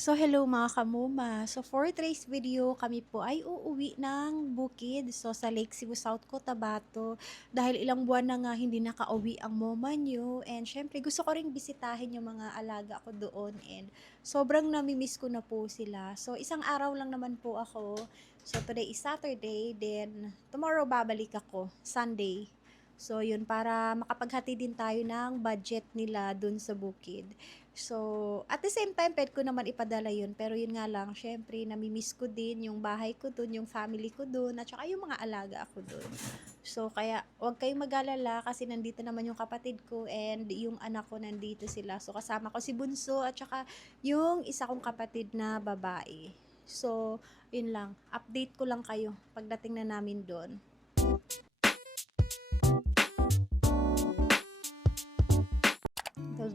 So hello mga kamuma. So for today's video, kami po ay uuwi ng bukid. So sa Lake Cebu South Cotabato. Dahil ilang buwan na nga hindi nakauwi ang mama nyo. And syempre gusto ko ring bisitahin yung mga alaga ko doon. And sobrang namimiss ko na po sila. So isang araw lang naman po ako. So today is Saturday. Then tomorrow babalik ako. Sunday. So yun, para makapaghati din tayo ng budget nila dun sa bukid. So, at the same time, pwede ko naman ipadala yun. Pero yun nga lang, syempre, namimiss ko din yung bahay ko dun, yung family ko dun, at saka yung mga alaga ako dun. So, kaya, huwag kayong mag-alala kasi nandito naman yung kapatid ko and yung anak ko nandito sila. So, kasama ko si Bunso at saka yung isa kong kapatid na babae. So, yun lang. Update ko lang kayo pagdating na namin doon.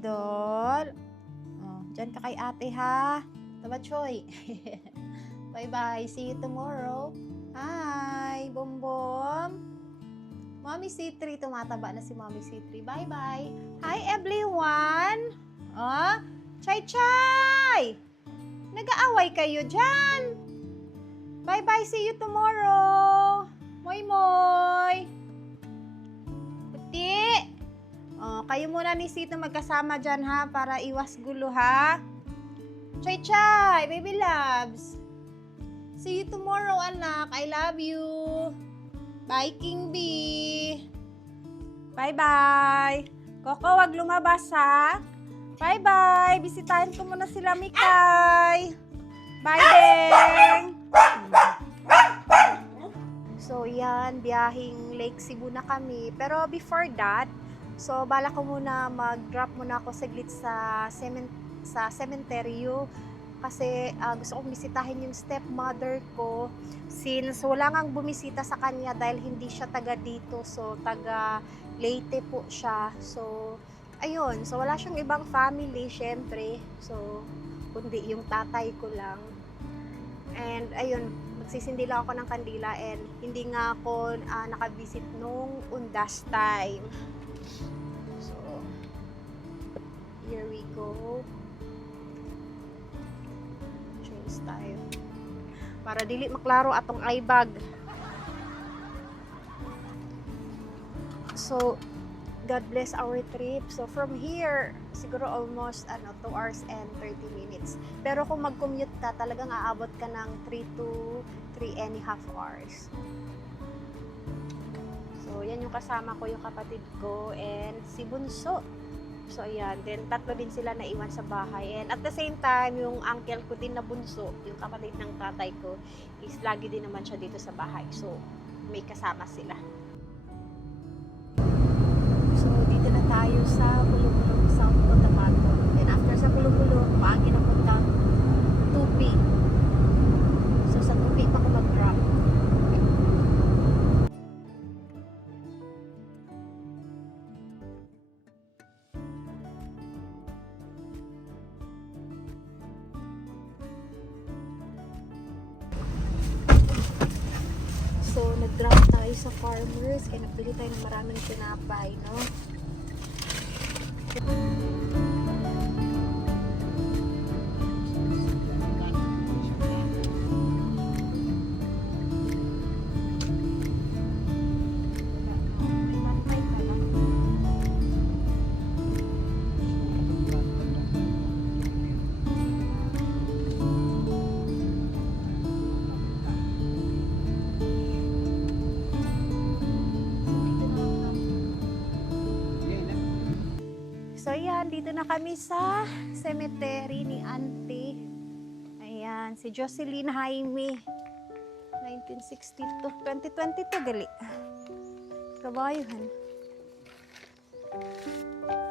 Dol. Oh, dyan ka kay ate ha. Tama, Choy. Bye-bye. See you tomorrow. Hi, Bombom. Mommy C3. Tumataba na si Mommy C3. Bye-bye. Hi, everyone. Oh, Chay-Chay. Nag-aaway kayo dyan. Bye-bye. See you tomorrow. Moy-moy. Puti. Oh, kayo muna ni Sito magkasama dyan ha, para iwas gulo ha. Chay-Chay, baby loves. See you tomorrow, anak. I love you. Bye, King B. Bye-bye. Coco, wag lumabas ha. Bye-bye. Bisitahin ko muna sila, Mikay. Bye, Deng. So, yan. Biyahing Lake Cebu na kami. Pero before that, so, bala ko muna mag-drop muna ako saglit sa cementerio kasi gusto kong bisitahin yung stepmother ko since wala ngang bumisita sa kanya dahil hindi siya taga dito. So, taga Leyte po siya. So, ayun. So, wala siyang ibang family, syempre. So, kundi yung tatay ko lang. And, ayun. Magsisindi lang ako ng kandila and hindi nga ako nakabisit nung undas time. So, here we go. Change tayo. Para dili maklaro atong eye bag. So, God bless our trip. So, from here, siguro almost 2 hours and 30 minutes. Pero kung mag-commute ka, talagang aabot ka ng 3 to 3.5 hours. So, yan yung kasama ko, yung kapatid ko, and si Bunso. So, ayan. Then, tatlo din sila na iwan sa bahay. And at the same time, yung uncle ko din na Bunso, yung kapatid ng tatay ko, is lagi din naman siya dito sa bahay. So, may kasama sila. So, dito na tayo sa Bulong-Bulong, South Cotabato. Then, after sa Bulong-Bulong, paagi na puntang Tupi. So, sa Tupi pa ko mag-drop. So, nag-drop tayo sa Farmers. Kaya nabili tayo ng maraming tinapay, no? May bantay pala. So, ayan, dito na kami sa cemetery ni Auntie. Ayan, si Jocelyn Jaime. 1962. 2022, gali. Kabayuhan. Oh.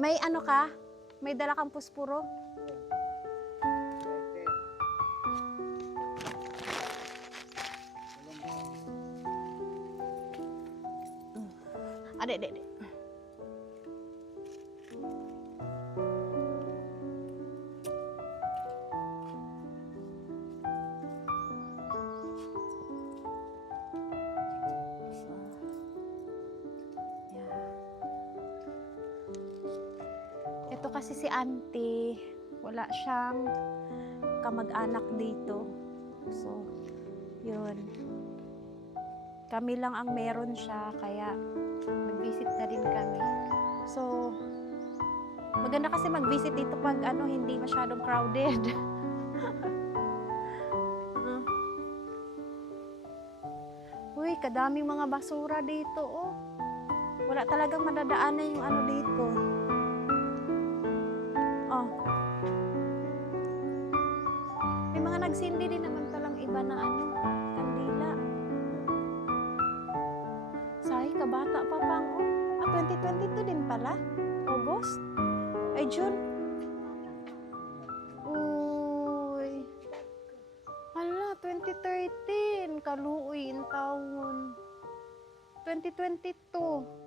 May ano ka? May dala kang puspuro? Ade. Ito Ito kasi si auntie, wala siyang kamag-anak dito. So, yun. Kami lang ang meron siya, kaya mag-visit na din kami. So, maganda kasi mag-visit dito pag hindi masyadong crowded. Uy, kadaming mga basura dito, oh. Wala talagang madadaanan yung dito. Oh. May mga nagsindi din naman palang iba na kandila. Say, kabata pa pang, 2022 din pala. August? Ay, June? Uy. Hala, 2013. Kaluoy yung taon. 2022.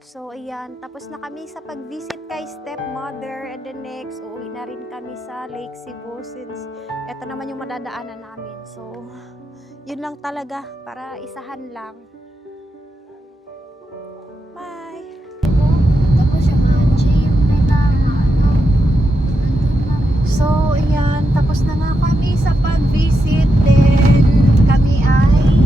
So, ayan. Tapos na kami sa pag-visit kay stepmother. And the next, uuwi na rin kami sa Lake Cebu since eto naman yung madadaanan namin. So, yun lang talaga para isahan lang. Bye! So, ayan. Tapos na nga kami sa pag-visit. Then, kami ay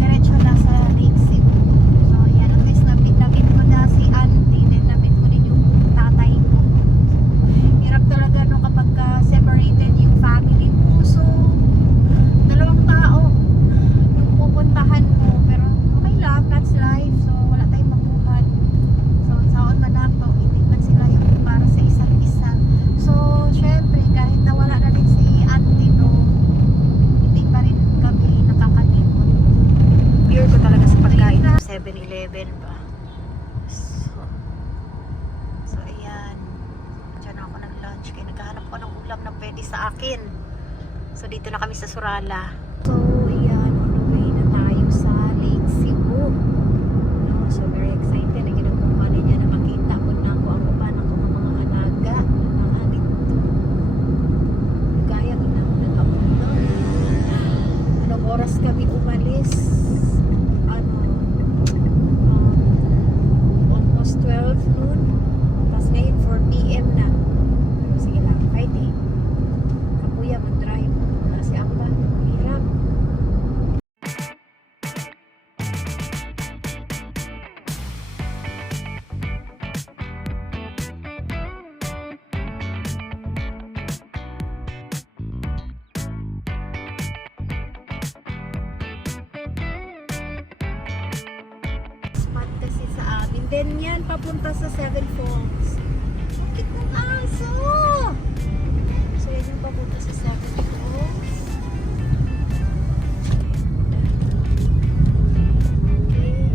diretso na sa Lake Cebu. So, ayan. At least, namit ko na si auntie. Then, namit ko din yung tatay ko. Hirap talaga kapag separated yung family mo. So, dalawang tao yung pupuntahan mo. Pero, okay lang. That's life. So, wala tayong mabuhat. So, saon man nato, hindi man sila yung para sa isa't isa. So, syempre, kahit nawala na din si auntie, no, hindi pa rin kami nakakalimot. Pure ko talaga sa pagkain ng 7-Eleven ba. So, ayan. Diyan ako nag-lunch. Kaya naghahanap ko ng ulam na pwede sa akin. So, dito na kami sa Surala. So, ayan. On the way na tayo sa Lake Cebu. No, so, very excited. Naginaguman niya na makita ko na ako ang uban ng mga alaga na mga dito. Gaya ko na nag-abot na. Anong oras kami umalis? Almost 12 noon. Tapos ngayon 4 PM na. Pero sige lang, fighting. Kapuya mag-drive. Kasi ang ba, hirap. Spot kasi sa amin. Then yan, papunta sa Seven Falls. Bakit ng aso? So yan yung papunta sa Seven Falls. Okay.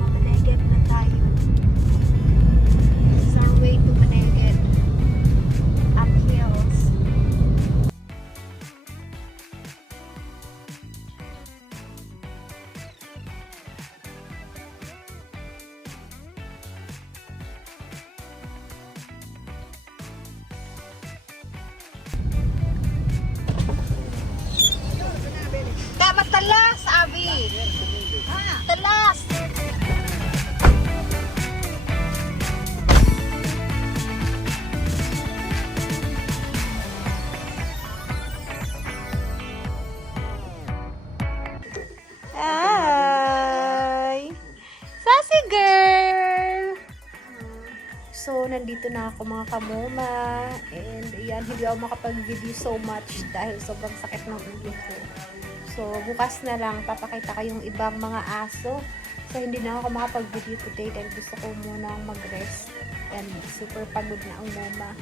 Mamaneget na tayo. This is our way to Maneget. Up hills. Matalas, Abi. Talas. Hi. Sassy girl. So, nandito na ako mga kamoma. And, ayan, hindi ako makapag-video so much dahil sobrang sakit ng ulo ko. So, bukas na lang, papakita ko yung ibang mga aso. So, hindi na ako makapag-video today dahil gusto ko munang mag-rest. And, super pagod na ang mama.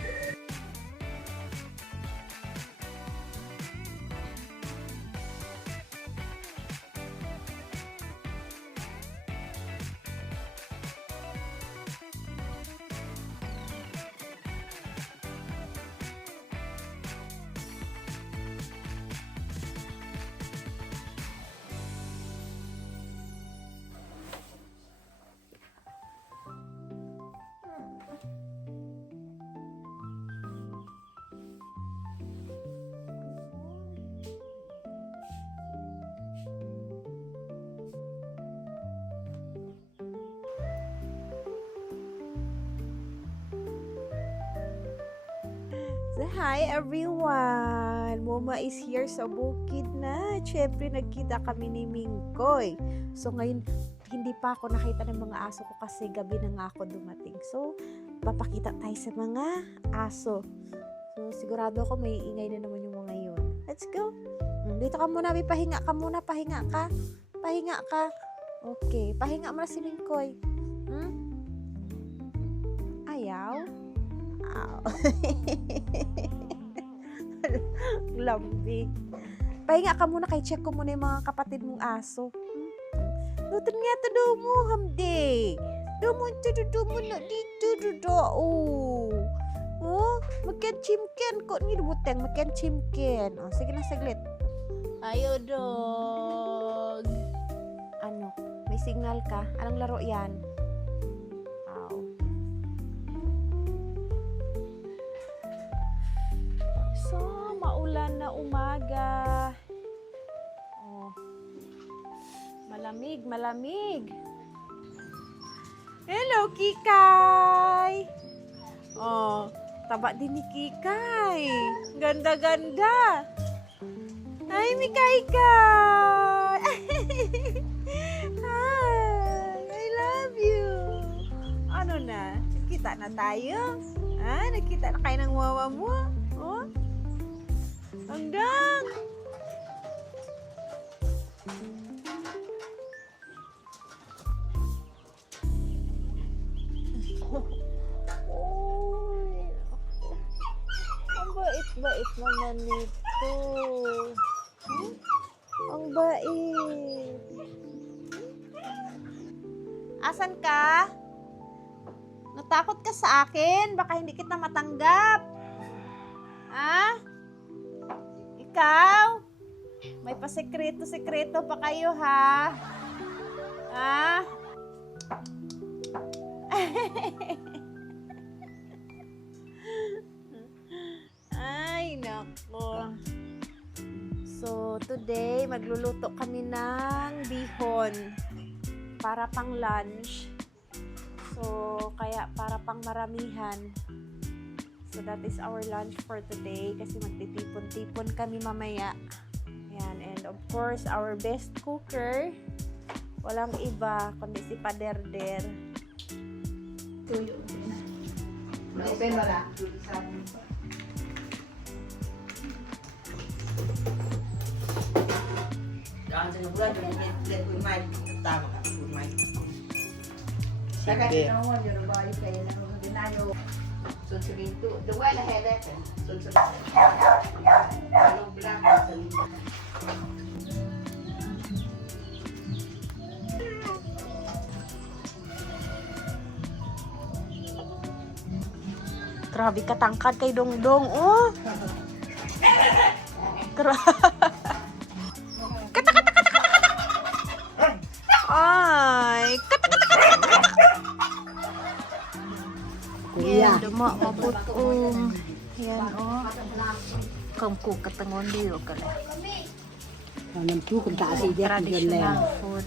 So, hi everyone! Moma is here sa bukid na. Siyempre, nagkita kami ni Mingkoy. So, ngayon, hindi pa ako nakita ng mga aso ko kasi gabi na nga ako dumating. So, papakita tayo sa mga aso. So, sigurado ako may ingay na naman yung mga yun. Let's go! Dito ka muna, pahinga ka muna. Pahinga ka. Pahinga ka. Okay, pahinga mo na si Mingkoy. Ayaw? Lambing. Pahinga ka muna, kay check ko muna yung mga kapatid mong aso. Lutan nga ito daw mo, hamde. Daw mo na dito, Oh, magkan-chimken ko ni buteng, magkan-chimken. Oh, sige na saglit. Ayo dog. Ano? May signal ka? Anong laro yan? So, maulan na umaga. Oh. Malamig, malamig. Hello, Kikay! Oh, taba din ni Kikay. Ganda-ganda. Hi, Mikaykay! Hi, I love you. Ano na? Kita na tayo? Ha? Nakita na kayo ng mama mo? Oh? Hanggang! Ang bait-bait naman nito. Ang bait. Asan ka? Natakot ka sa akin? Baka hindi kita matanggap. Ha? Ikaw? May pasekreto-sekreto pa kayo, ha? Ha? Ay, nako. So, today, magluluto kami ng bihon para pang lunch. So, kaya para pang maramihan. So, that is our lunch for today kasi magtitipon-tipon kami mamaya. Ayan, and of course, our best cooker, walang iba kundi si Paderder. Tuyo. Open mo na. Jangan sa bulan dia bermain pertama kan bermain. Saka kita mau dia bayi kayak nang dinayo. Sunsurin tu, dua lah hebat kan. Sunsurin. Kalau belakang sunsurin. Grabe katangkad kay Dongdong, oh. Ay, Yan, duma maputong. Yan, oh. Kangku katangon diyo kala. Nam tu kan tak si dia Traditional food.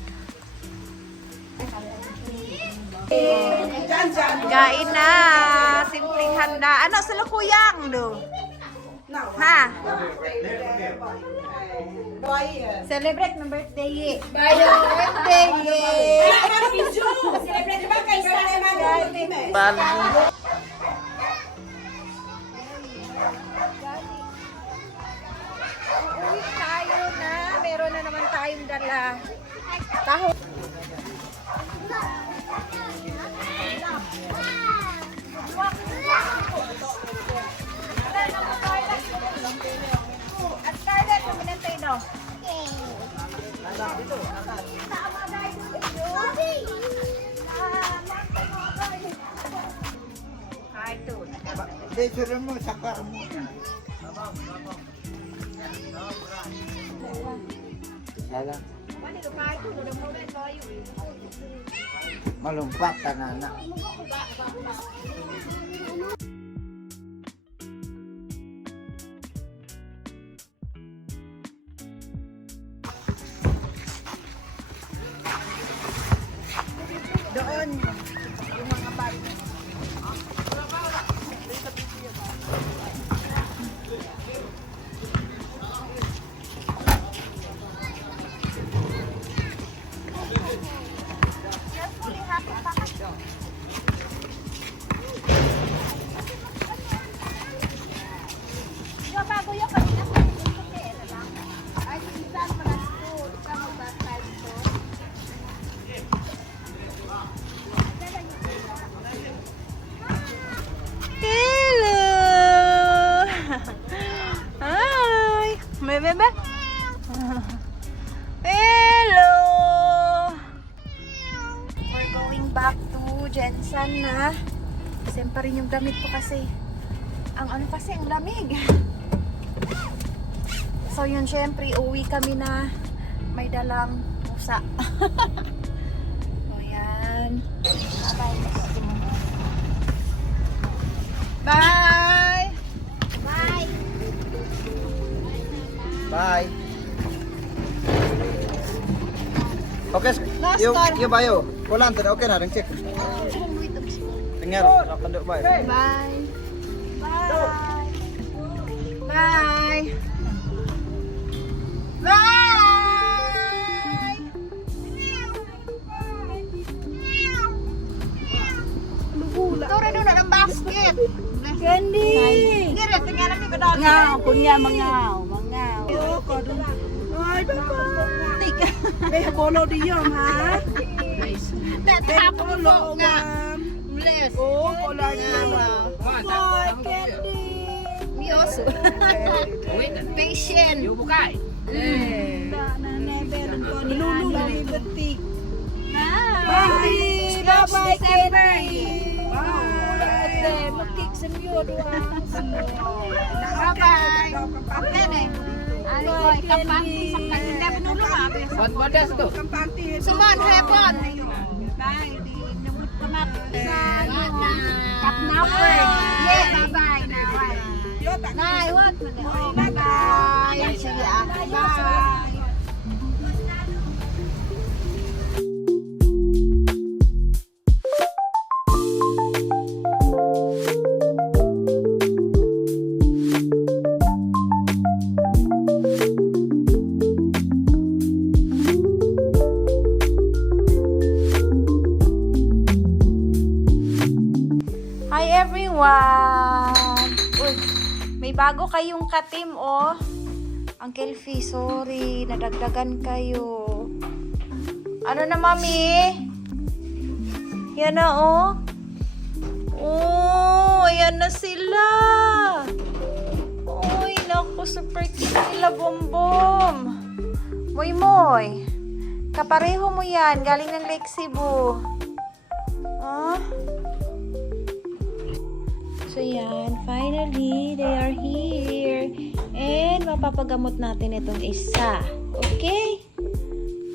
Kain na, simpleng handa. Ano sa lukuyang do? Ha? Celebrate my birthday. Birthday. Uuwi tayo na. Meron na naman tayong dala. Taho. At Scarlett, kuminantay daw. Disuruh mo sakar mo. Salah. Melompat anak-anak. Doon yung mga bata. magdamit po kasi. Ang ano kasi, ang lamig. So yun, syempre, uwi kami na may dalang pusa. So yan. Bye! Bye! Bye. Okej, Last yuk time. yuk bayo. Kolan tadi oke na, cek. Dengar, akan duk baik. Bye! Bye! Bye! Bye! Turo na ng basket. Candy. Dire, tingnan namin ko dahil. Ngao, kunya mangaw, mangaw. Ay, baba. Kaya bolo dia, ha? Bolo, ma'am. Bless. Oh, kola niya. Boy, Candy. Mioso. Patient. Na never ko ni Lulu Liberty. Bye. Bye, Candy. Bye. Matik sa miyo doon. Bye-bye. Kene. Ano ko, kapanti sa kanila pinulungan. Wadas tuh. Suman, hepon. Bye. Di namut ko natin. Kapnapper. Yeah, bye-bye. Nay, what? Bye-bye. Sige, bye. Hi everyone! Uy, may bago kayong katim, oh. Uncle Fee, sorry. Nadagdagan kayo. Ano na, mami? Yan na, oh. Oh, ayan na sila. Uy, naku, super cute nila, Bombom. Moy, moy. Kapareho mo yan. Galing ng Lake Cebu. Ah? So yan, finally, they are here. And mapapagamot natin itong isa. Okay?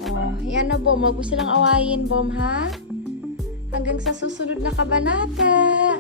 Oh, yan na, Bom. Huwag mo silang awayin, Bom, ha? Hanggang sa susunod na kabanata.